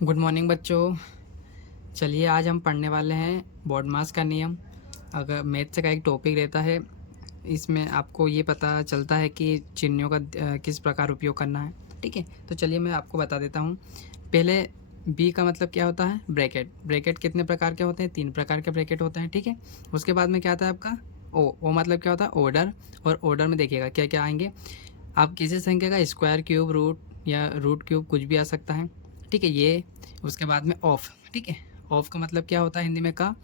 Good morning बच्चों। चलिए आज हम पढ़ने वाले हैं बॉड मास का नियम। अगर मैथ्स का एक टॉपिक रहता है, इसमें आपको ये पता चलता है कि चिन्हों का किस प्रकार उपयोग करना है। ठीक है, तो चलिए मैं आपको बता देता हूँ। पहले बी का मतलब क्या होता है? ब्रैकेट। ब्रैकेट कितने प्रकार के होते हैं? 3 प्रकार के ब्रैकेट होते हैं। ठीक है, उसके बाद में क्या आता है आपका ओ मतलब क्या होता है? ऑर्डर। और ऑर्डर में देखिएगा क्या क्या आएंगे। आप किसी संख्या का स्क्वायर, क्यूब, रूट या रूट क्यूब कुछ भी आ सकता है। ठीक है, ये उसके बाद में ऑफ। ठीक है, ऑफ का मतलब क्या होता है हिंदी में? का।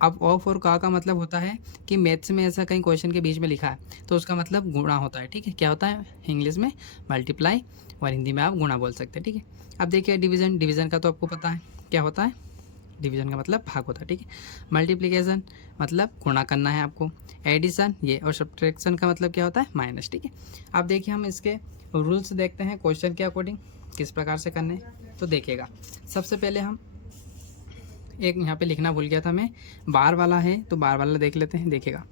अब ऑफ और का मतलब होता है कि मैथ्स में ऐसा कहीं क्वेश्चन के बीच में लिखा है तो उसका मतलब गुणा होता है। ठीक है, क्या होता है? इंग्लिश में मल्टीप्लाई और हिंदी में आप गुणा बोल सकते हैं। ठीक है, अब देखिए डिवीज़न। डिवीज़न का तो आपको पता है क्या होता है। डिवीज़न का मतलब भाग होता है। ठीक है, मल्टीप्लिकेशन मतलब गुणा करना है आपको। एडिशन ये, और सब्ट्रैक्शन का मतलब क्या होता है? माइनस। ठीक है, अब देखिए हम इसके रूल्स देखते हैं क्वेश्चन के अकॉर्डिंग किस प्रकार से करने। तो देखिएगा, सबसे पहले हम एक यहाँ पे लिखना भूल गया था मैं, बार वाला है तो बार वाला देख लेते हैं। देखिएगा,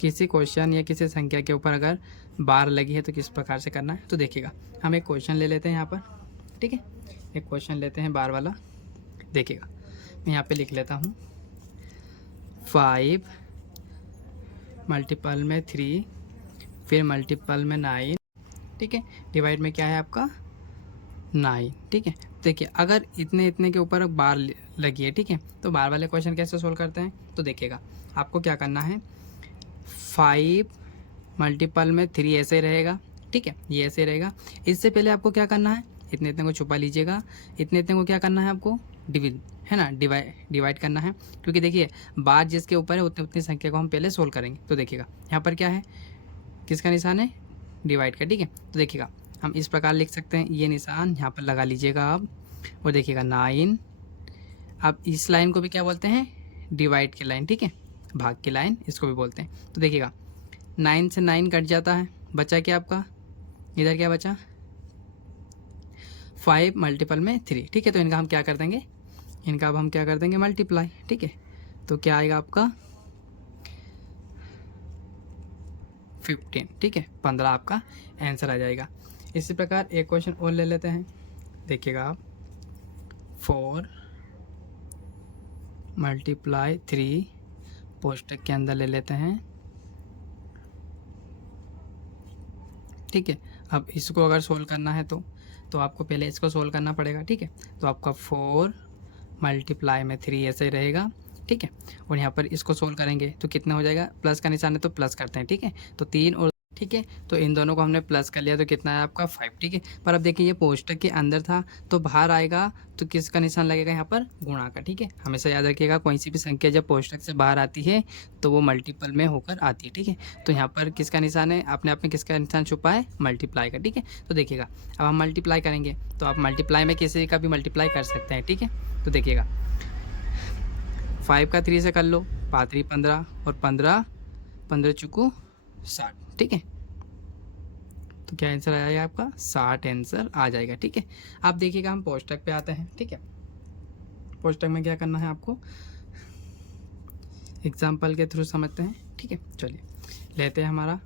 किसी क्वेश्चन या किसी संख्या के ऊपर अगर बार लगी है तो किस प्रकार से करना है। तो देखिएगा, हम एक क्वेश्चन ले लेते हैं यहाँ पर। ठीक है, एक क्वेश्चन लेते हैं बार वाला। देखिएगा, मैं यहाँ पे लिख लेता हूँ 5 मल्टीपल में 3, फिर मल्टीपल में 9। ठीक है, डिवाइड में क्या है आपका? 9। ठीक है, देखिए अगर इतने इतने के ऊपर बार लगी है, ठीक है, तो बार वाले क्वेश्चन कैसे सोल्व करते हैं? तो देखिएगा, आपको क्या करना है, 5 मल्टीपल में 3 ऐसे ही रहेगा। ठीक है, ये ऐसे रहेगा। इससे पहले आपको क्या करना है? इतने इतने को छुपा लीजिएगा। इतने इतने को क्या करना है आपको? डिविड है ना, डिवाइड करना है। क्योंकि देखिए बार जिसके ऊपर है उतनी उतनी संख्या को हम पहले सोल्व करेंगे। तो देखिएगा यहाँ पर क्या है, किसका निशान है? डिवाइड का। ठीक है, तो देखिएगा हम इस प्रकार लिख सकते हैं, ये निशान यहाँ पर लगा लीजिएगा आप। और देखिएगा 9। अब इस लाइन को भी क्या बोलते हैं? डिवाइड की लाइन। ठीक है, भाग की लाइन इसको भी बोलते हैं। तो देखिएगा 9 से 9 कट जाता है, बचा क्या आपका? इधर क्या बचा? 5 मल्टीपल में 3। ठीक है, तो इनका हम क्या कर देंगे? इनका अब हम क्या कर देंगे? मल्टीप्लाई। ठीक है, तो क्या आएगा आपका? 15। ठीक है, 15 आपका आंसर आ जाएगा। इसी प्रकार एक क्वेश्चन और ले लेते हैं। देखिएगा आप 4 मल्टीप्लाई 3 कोष्टक के अंदर ले लेते हैं। ठीक है, अब इसको अगर सोल्व करना है तो आपको पहले इसको सोल्व करना पड़ेगा। ठीक है, तो आपका 4 मल्टीप्लाई में 3 ऐसे ही रहेगा। ठीक है, और यहाँ पर इसको सोल्व करेंगे तो कितना हो जाएगा? प्लस का निशान है तो प्लस करते हैं। ठीक है, तो 3 और ठीक है, तो इन दोनों को हमने प्लस कर लिया तो कितना है आपका? 5। ठीक है, पर अब देखिए ये कोष्टक के अंदर था तो बाहर आएगा तो किसका निशान लगेगा यहाँ पर? गुणा का। ठीक है, हमेशा याद रखिएगा कोई सी भी संख्या जब कोष्टक से बाहर आती है तो वो मल्टीपल में होकर आती है। ठीक है, तो यहाँ पर किसका निशान है? अपने आप में किसका निशान छुपा है? मल्टीप्लाई का। ठीक है, तो देखिएगा अब हम मल्टीप्लाई करेंगे तो आप मल्टीप्लाई में किसी का भी मल्टीप्लाई कर सकते हैं। ठीक है, तो देखिएगा 5 का 3 से कर लो, 5 3 15 और 15 15 चुकू 60। ठीक है, तो क्या आंसर आ जाएगा आपका? 60 आंसर आ जाएगा। ठीक है, अब देखिएगा हम कोष्टक पे आते हैं। ठीक है, कोष्टक में क्या करना है आपको एग्जाम्पल के थ्रू समझते हैं। ठीक है, चलिए लेते हैं हमारा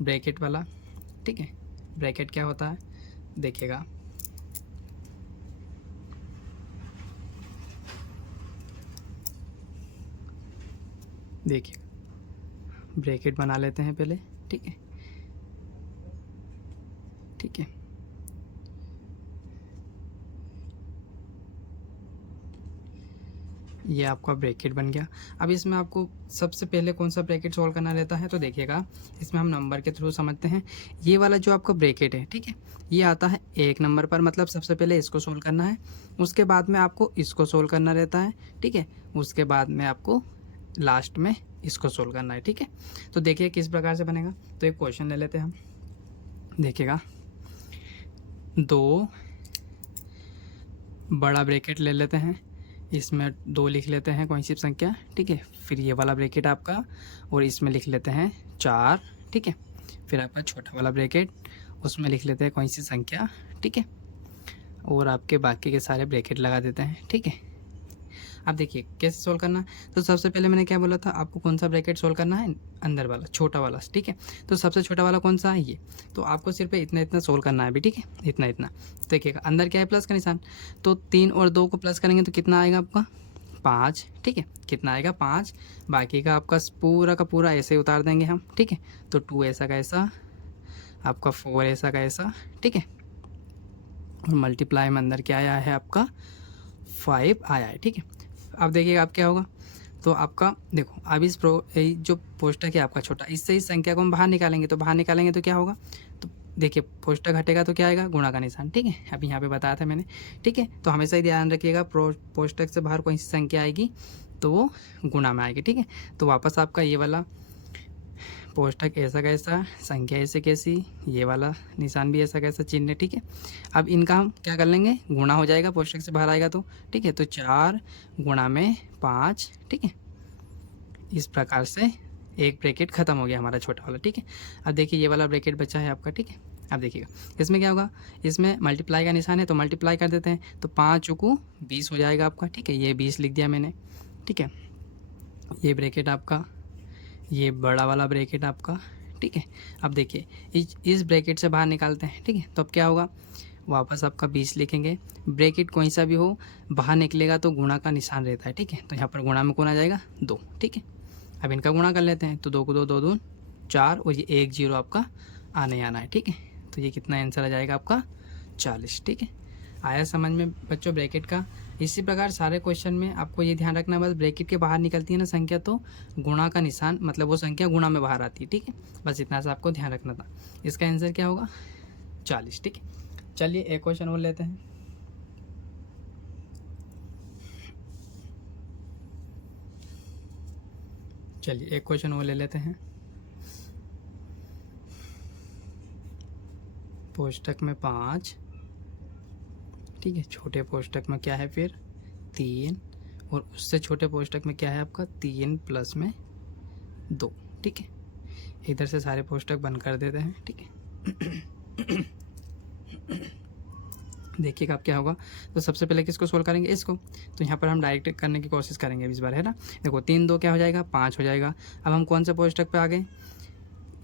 ब्रैकेट वाला। ठीक है, ब्रैकेट क्या होता है? देखिएगा देखिए ब्रैकेट बना लेते हैं पहले। ठीक है, ठीक है, ये आपका ब्रैकेट बन गया। अब इसमें आपको सबसे पहले कौन सा ब्रैकेट सॉल्व करना रहता है? तो देखिएगा इसमें हम नंबर के थ्रू समझते हैं। ये वाला जो आपका ब्रैकेट है, ठीक है, ये आता है 1 नंबर पर, मतलब सबसे पहले इसको सोल्व करना है। उसके बाद में आपको इसको सोल्व करना रहता है। ठीक है, उसके बाद में आपको लास्ट में इसको सोल्व करना है। ठीक है, तो देखिए किस प्रकार से बनेगा। तो एक क्वेश्चन ले लेते हैं हम। देखिएगा 2 बड़ा ब्रैकेट ले लेते हैं, इसमें 2 लिख लेते हैं कोई सी संख्या। ठीक है, फिर ये वाला ब्रैकेट आपका और इसमें लिख लेते हैं 4। ठीक है, फिर आपका छोटा वाला ब्रैकेट, उसमें लिख लेते हैं कोई सी संख्या। ठीक है, और आपके बाकी के सारे ब्रैकेट लगा देते हैं। ठीक है, अब देखिए कैसे सोल्व करना है। तो सबसे पहले मैंने क्या बोला था, आपको कौन सा ब्रैकेट सोल्व करना है, अंदर वाला छोटा वाला, ठीक है। तो सबसे छोटा वाला कौन सा है, ये। तो आपको सिर्फ इतना इतना सोल्व करना है अभी, ठीक है, इतना इतना। देखिएगा अंदर क्या है, प्लस का निशान। तो 3 और 2 को प्लस करेंगे तो कितना आएगा आपका, 5, ठीक है। कितना आएगा, 5। बाकी का आपका पूरा का पूरा ऐसे उतार देंगे हम, ठीक है। तो 2 ऐसा का ऐसा, आपका 4 ऐसा का ऐसा, ठीक है। और मल्टीप्लाई में अंदर क्या आया है आपका, 5 आया है, ठीक है। अब देखिएगा अब क्या होगा, तो आपका देखो अब इस जो पोस्टक है आपका छोटा, इससे इस संख्या को हम बाहर निकालेंगे। तो बाहर निकालेंगे तो क्या होगा, तो देखिए पोस्टक घटेगा तो क्या आएगा, गुणा का निशान, ठीक है। अभी यहाँ पे बताया था मैंने, ठीक है। तो हमेशा ही ध्यान रखिएगा, पोस्टक से बाहर कोई सी संख्या आएगी तो वो गुणा में आएगी, ठीक है। तो वापस आपका ये वाला पोस्टक ऐसा कैसा, संख्या ऐसे कैसी, ये वाला निशान भी ऐसा कैसा चिन्ह, ठीक है। अब इनका हम क्या कर लेंगे, गुणा हो जाएगा, पोस्टक से बाहर आएगा तो, ठीक है। तो 4 गुणा में 5, ठीक है। इस प्रकार से एक ब्रैकेट ख़त्म हो गया हमारा छोटा वाला, ठीक है। अब देखिए ये वाला ब्रैकेट बचा है आपका, ठीक है। अब देखिएगा इसमें क्या होगा, इसमें मल्टीप्लाई का निशान है तो मल्टीप्लाई कर देते हैं। तो 5 चौको 20 हो जाएगा आपका, ठीक है। ये 20 लिख दिया मैंने, ठीक है। ये ब्रैकेट आपका, ये बड़ा वाला ब्रैकेट आपका, ठीक है। अब देखिए इस ब्रैकेट से बाहर निकालते हैं, ठीक है। तो अब क्या होगा, वापस आपका 20 लिखेंगे। ब्रैकेट कोई सा भी हो, बाहर निकलेगा तो गुणा का निशान रहता है, ठीक है। तो यहाँ पर गुणा में कौन आ जाएगा, 2, ठीक है। अब इनका गुणा कर लेते हैं। तो 2 को 2, 2 दून 4, और ये 1 0 आपका आने आना है, ठीक है। तो ये कितना आंसर आ जाएगा आपका, 40, ठीक है। आया समझ में बच्चों ब्रैकेट का। इसी प्रकार सारे क्वेश्चन में आपको ये ध्यान रखना, बस ब्रैकेट के बाहर निकलती है ना संख्या तो गुणा का निशान, मतलब वो संख्या गुणा में बाहर आती है, ठीक है। बस इतना सा आपको ध्यान रखना था। इसका आंसर क्या होगा, 40, ठीक है। चलिए एक क्वेश्चन और लेते हैं। चलिए एक क्वेश्चन और ले लेते हैं। पोस्टक में 5, ठीक है। छोटे पोस्टक में क्या है फिर 3, और उससे छोटे पोस्टक में क्या है आपका 3 प्लस में 2, ठीक है। इधर से सारे पोस्टक बंद कर देते हैं, ठीक है। देखिएगा अब क्या होगा। तो सबसे पहले किसको सोल्व करेंगे, इसको। तो यहाँ पर हम डायरेक्ट करने की कोशिश करेंगे इस बार, है ना। देखो 3 2 क्या हो जाएगा, 5 हो जाएगा। अब हम कौन सा पोस्टक पे आ गए,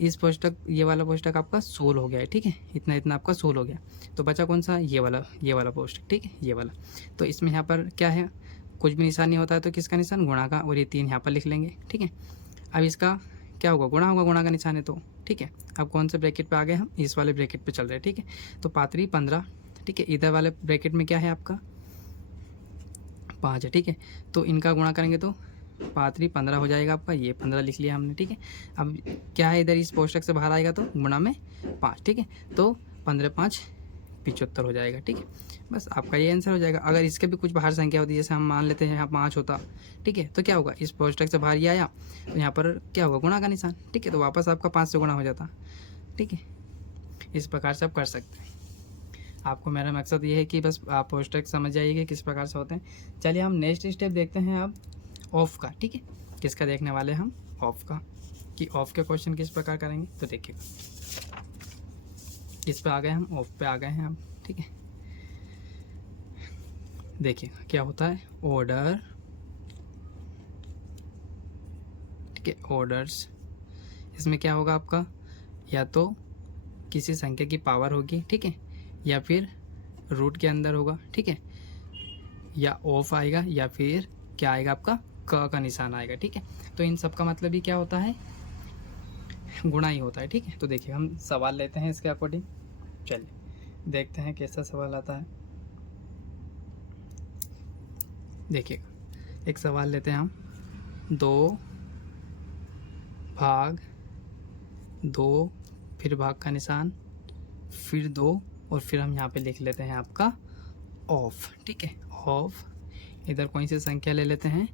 इस पोस्टक, ये वाला पोस्टक आपका 16 हो गया है, ठीक है। इतना इतना आपका 16 हो गया। तो बचा कौन सा, ये वाला पोस्टक, ठीक है, ये वाला। तो इसमें यहाँ पर क्या है, कुछ भी निशान नहीं होता है तो किसका निशान, गुणा का, और ये 3 यहाँ पर लिख लेंगे, ठीक है। अब इसका क्या होगा, गुणा होगा, गुणा का निशान है तो, ठीक है। अब कौन से ब्रैकेट पे आ गए हम, इस वाले ब्रैकेट पे चल रहे हैं, ठीक है। तो 5 15, ठीक है। इधर वाले ब्रैकेट में क्या है आपका 5 है, ठीक है। तो इनका गुणा करेंगे तो 5 15 हो जाएगा आपका, ये 15 लिख लिया हमने, ठीक है। अब क्या है, इधर इस पोस्टक से बाहर आएगा तो गुणा में 5, ठीक है। तो 15 5 75 हो जाएगा, ठीक है। बस आपका ये आंसर हो जाएगा। अगर इसके भी कुछ बाहर संख्या होती है, जैसे हम मान लेते हैं यहाँ 5 होता, ठीक है। तो क्या होगा, इस पोस्टक से बाहर ये आया तो यहाँ पर क्या होगा, गुणा का निशान, ठीक है। तो वापस आपका 5 से गुणा हो जाता, ठीक है। इस प्रकार से आप कर सकते हैं। आपको मेरा मकसद ये है कि बस आप पोस्टक समझ जाइए कि किस प्रकार से होते हैं। चलिए हम नेक्स्ट स्टेप देखते हैं अब ऑफ का, ठीक है। किसका देखने वाले हम, ऑफ का, कि ऑफ के क्वेश्चन किस प्रकार करेंगे। तो देखिएगा इस पे आ गए हम, ऑफ पे आ गए हैं हम, ठीक है। देखिएगा क्या होता है, ऑर्डर, ठीक है, ऑर्डर्स। इसमें क्या होगा आपका, या तो किसी संख्या की पावर होगी, ठीक है, या फिर रूट के अंदर होगा, ठीक है, या ऑफ आएगा, या फिर क्या आएगा आपका क का निशान आएगा, ठीक है। तो इन सब का मतलब ही क्या होता है, गुणा ही होता है, ठीक है। तो देखिए हम सवाल लेते हैं इसके अकॉर्डिंग। चलिए देखते हैं कैसा सवाल आता है। देखिएगा एक सवाल लेते हैं हम, 2 भाग 2, फिर भाग का निशान, फिर 2, और फिर हम यहाँ पे लिख लेते हैं आपका ऑफ, ठीक है, ऑफ। इधर कौन सी संख्या ले लेते हैं,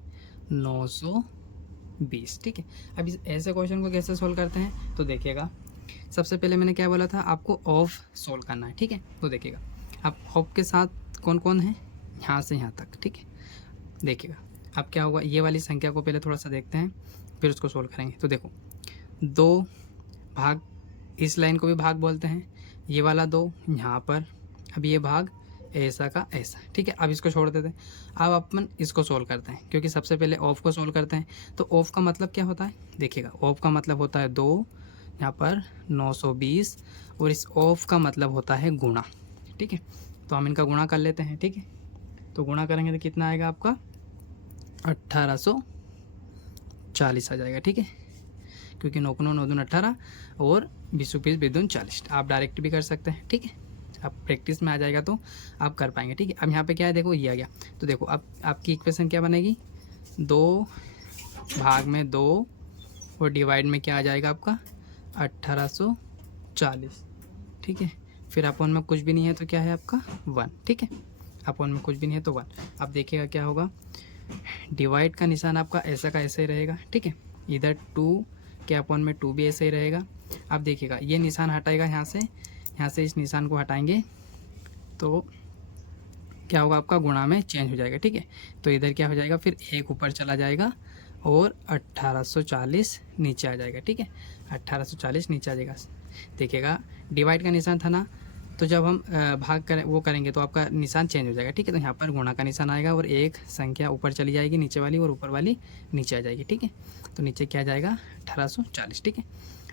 920, ठीक है। अब इस ऐसे क्वेश्चन को कैसे सोल्व करते हैं, तो देखिएगा सबसे पहले मैंने क्या बोला था, आपको ऑफ सोल्व करना है, ठीक है। तो देखिएगा अब ऑफ के साथ कौन कौन है, यहाँ से यहाँ तक, ठीक है। देखिएगा अब क्या होगा, ये वाली संख्या को पहले थोड़ा सा देखते हैं, फिर उसको सोल्व करेंगे। तो देखो 2 भाग, इस लाइन को भी भाग बोलते हैं, ये वाला 2 यहाँ पर, अब ये भाग ऐसा का ऐसा, ठीक है। अब इसको छोड़ देते हैं। अब अपन इसको सोल्व करते हैं, क्योंकि सबसे पहले ऑफ को सोल्व करते हैं। तो ऑफ का मतलब क्या होता है, देखिएगा ऑफ का मतलब होता है 2, यहाँ पर 920, और इस ऑफ का मतलब होता है गुणा, ठीक है। तो हम इनका गुणा कर लेते हैं, ठीक है। तो गुणा करेंगे तो कितना आएगा आपका 1840 आ जाएगा, ठीक है। क्योंकि 9 9 9 दून 18 और 20 20 बेदून 40, आप डायरेक्ट भी कर सकते हैं, ठीक है। आप प्रैक्टिस में आ जाएगा तो आप कर पाएंगे, ठीक है। अब यहाँ पे क्या है, देखो ये आ गया। तो देखो अब आपकी इक्वेशन क्या बनेगी, 2 भाग में 2 और डिवाइड में क्या आ जाएगा आपका 1840, ठीक है। फिर अपन में कुछ भी नहीं है तो क्या है आपका 1, ठीक है। अपन में कुछ भी नहीं है तो 1। अब देखिएगा क्या होगा, डिवाइड का निशान आपका ऐसा का ऐसे ही रहेगा, ठीक है। इधर 2 के अपन में 2 भी ऐसे ही रहेगा। अब देखिएगा ये निशान हटाएगा, यहाँ से इस निशान को हटाएंगे तो क्या होगा, आपका गुणा में चेंज हो जाएगा, ठीक है। तो इधर क्या हो जाएगा, फिर 1 ऊपर चला जाएगा और 1840 नीचे आ जाएगा, ठीक है। 1840 नीचे आ जाएगा। देखिएगा डिवाइड का निशान था ना, तो जब हम भाग करें वो करेंगे तो आपका निशान चेंज हो जाएगा, ठीक है। तो यहाँ पर गुणा का निशान आएगा और एक संख्या ऊपर चली जाएगी नीचे वाली, और ऊपर वाली नीचे आ जाएगी, ठीक है। तो नीचे क्या आ जाएगा 1840, ठीक है।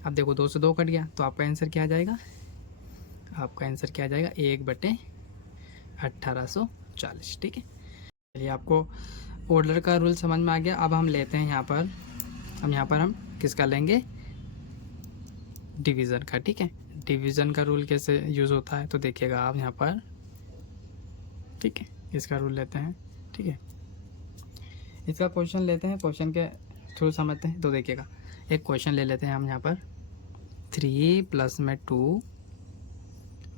अब देखो 2 से 2 कट गया, तो आपका आंसर क्या आ जाएगा, आपका आंसर क्या आ जाएगा 1/1840, ठीक है। चलिए आपको ऑर्डर का रूल समझ में आ गया। अब हम लेते हैं यहाँ पर, हम किसका लेंगे, डिवीज़न का, ठीक है। डिवीज़न का रूल कैसे यूज़ होता है तो देखिएगा आप यहाँ पर, ठीक है। इसका रूल लेते हैं, ठीक है। इसका क्वेश्चन लेते हैं, क्वेश्चन के थ्रू समझते हैं। तो देखिएगा एक क्वेश्चन ले लेते हैं हम यहाँ पर, 3 प्लस में 2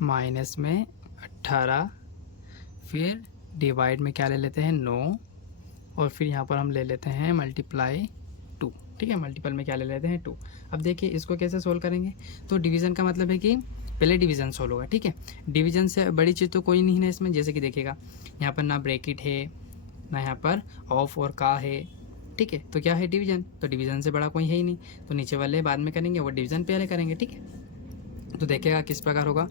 माइनस में 18, फिर डिवाइड में क्या ले लेते हैं 9, और फिर यहाँ पर हम ले लेते हैं मल्टीप्लाई 2, ठीक है। मल्टीपल में क्या ले लेते हैं 2। अब देखिए इसको कैसे सोल्व करेंगे, तो डिवीज़न का मतलब है कि पहले डिवीज़न सोल्व होगा, ठीक है। डिवीज़न से बड़ी चीज़ तो कोई नहीं है इसमें, जैसे कि देखिएगा यहाँ पर ना ब्रैकेट है, ना यहाँ पर ऑफ और का है, ठीक है। तो क्या है डिवीज़न, तो डिवीज़न से बड़ा कोई है ही नहीं, तो नीचे वाले बाद में करेंगे, वो डिवीज़न पहले करेंगे, ठीक है। तो देखिएगा किस प्रकार होगा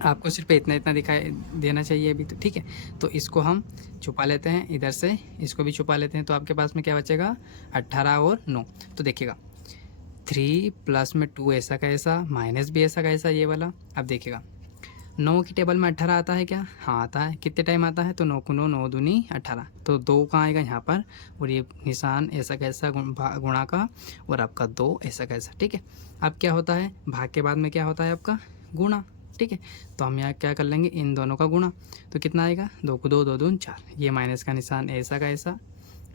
आपको सिर्फ इतना इतना दिखाई देना चाहिए अभी, तो ठीक है। तो इसको हम छुपा लेते हैं, इधर से इसको भी छुपा लेते हैं, तो आपके पास में क्या बचेगा 18 और 9। तो देखिएगा 3 प्लस में 2 ऐसा का ऐसा, माइनस भी ऐसा का ऐसा, ये वाला। अब देखिएगा 9 की टेबल में 18 आता है क्या, हाँ आता है। कितने टाइम आता है, तो 9 को 9 9 दूनी 18, तो 2 कहाँ आएगा यहाँ पर, और ये निशान ऐसा कैसा गुणा का, और आपका 2 ऐसा कैसा, ठीक है। अब क्या होता है, भाग के बाद में क्या होता है आपका गुणा, ठीक है। तो हम यहाँ क्या कर लेंगे, इन दोनों का गुणा, तो कितना आएगा 2 को 2 2 दून 4, ये माइनस का निशान ऐसा का ऐसा,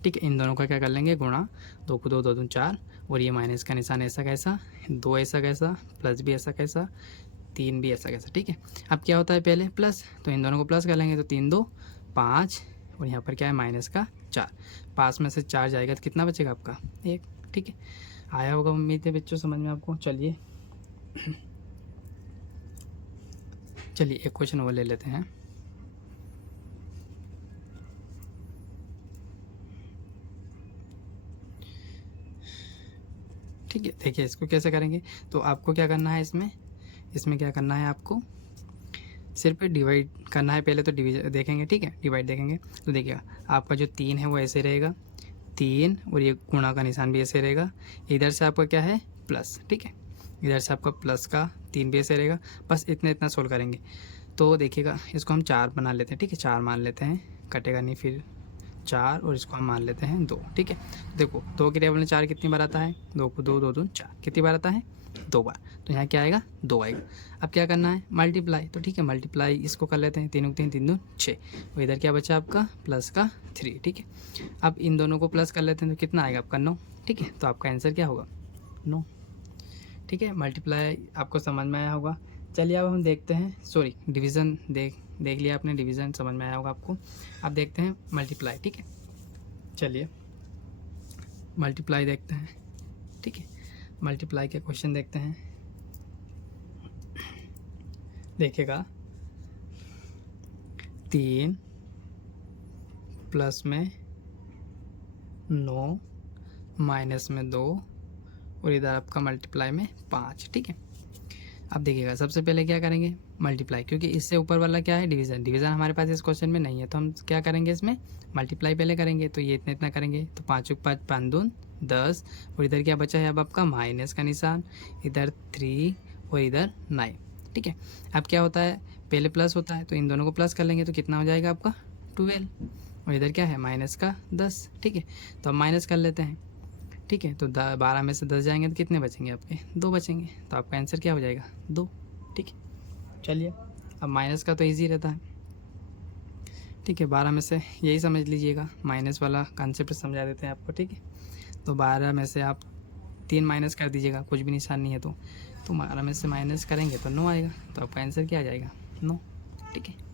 ठीक है। इन दोनों का क्या कर लेंगे गुणा, 2 को 2 2 दून 4, और ये माइनस का निशान ऐसा कैसा, 2 ऐसा कैसा, प्लस भी ऐसा कैसा, 3 भी ऐसा कैसा, ठीक है। अब क्या होता है पहले प्लस, तो इन दोनों को प्लस कर लेंगे, तो 3 2 5, और यहाँ पर क्या है माइनस का 4, 5 में से 4 जाएगा तो कितना बचेगा आपका 1, ठीक है। आया होगा उम्मीद है बच्चों समझ में आपको। चलिए एक क्वेश्चन वो ले लेते हैं। ठीक है, देखिए इसको कैसे करेंगे, तो आपको क्या करना है, इसमें क्या करना है, आपको सिर्फ डिवाइड करना है पहले, तो डिवीजन देखेंगे, ठीक है। डिवाइड देखेंगे तो देखिएगा आपका जो 3 है वो ऐसे रहेगा 3, और ये गुणा का निशान भी ऐसे रहेगा। इधर से आपका क्या है प्लस, ठीक है। इधर से आपका प्लस का 3 भी ऐसे रहेगा। बस इतना सोल्व करेंगे। तो देखिएगा इसको हम 4 बना लेते हैं, ठीक है। 4 मान लेते हैं, कटेगा नहीं, फिर 4, और इसको हम मान लेते हैं 2, ठीक है। देखो 2 की टेबल में 4 कितनी बार आता है, 2 को 2 2 दून 4, कितनी बार आता है 2 बार, तो यहाँ क्या आएगा 2 आएगा। अब क्या करना है मल्टीप्लाई, तो ठीक है मल्टीप्लाई इसको कर लेते हैं, 3 3 3 दून 6, और इधर क्या बचा आपका प्लस का 3, ठीक है। अब इन दोनों को प्लस कर लेते हैं, तो कितना आएगा आपका 9, ठीक है। तो आपका आंसर क्या होगा 9, ठीक है। मल्टीप्लाई आपको समझ में आया होगा। चलिए अब हम देखते हैं, सॉरी डिवीज़न देख लिया आपने, डिवीज़न समझ में आया होगा आपको। अब देखते हैं मल्टीप्लाई, ठीक है। चलिए मल्टीप्लाई देखते हैं, ठीक है। मल्टीप्लाई के क्वेश्चन देखते हैं। देखिएगा 3 प्लस में 9 माइनस में 2, और इधर आपका मल्टीप्लाई में 5, ठीक है। अब देखिएगा सबसे पहले क्या करेंगे, मल्टीप्लाई, क्योंकि इससे ऊपर वाला क्या है, डिवीज़न। डिवीज़न हमारे पास इस क्वेश्चन में नहीं है, तो हम क्या करेंगे, इसमें मल्टीप्लाई पहले करेंगे। तो ये इतना इतना करेंगे, तो 5 × 5 5 दून 10, और इधर क्या बचा है अब आपका माइनस का निशान, इधर 3 और इधर 9। ठीक है, अब क्या होता है, पहले प्लस होता है तो इन दोनों को प्लस कर लेंगे, तो कितना हो जाएगा आपका 12, और इधर क्या है माइनस का 10। ठीक है, तो अब माइनस कर लेते हैं। ठीक है, तो 12 में से 10 जाएंगे तो कितने बचेंगे आपके, 2 बचेंगे, तो आपका आंसर क्या हो जाएगा 2। ठीक है, चलिए अब माइनस का तो इजी रहता है। ठीक है, 12 में से यही समझ लीजिएगा, माइनस वाला कॉन्सेप्ट समझा देते हैं आपको। ठीक है, तो 12 में से आप 3 माइनस कर दीजिएगा, कुछ भी निशान नहीं है तो 12 में से माइनस करेंगे तो 9 आएगा, तो आपका आंसर क्या आ जाएगा 9। ठीक है।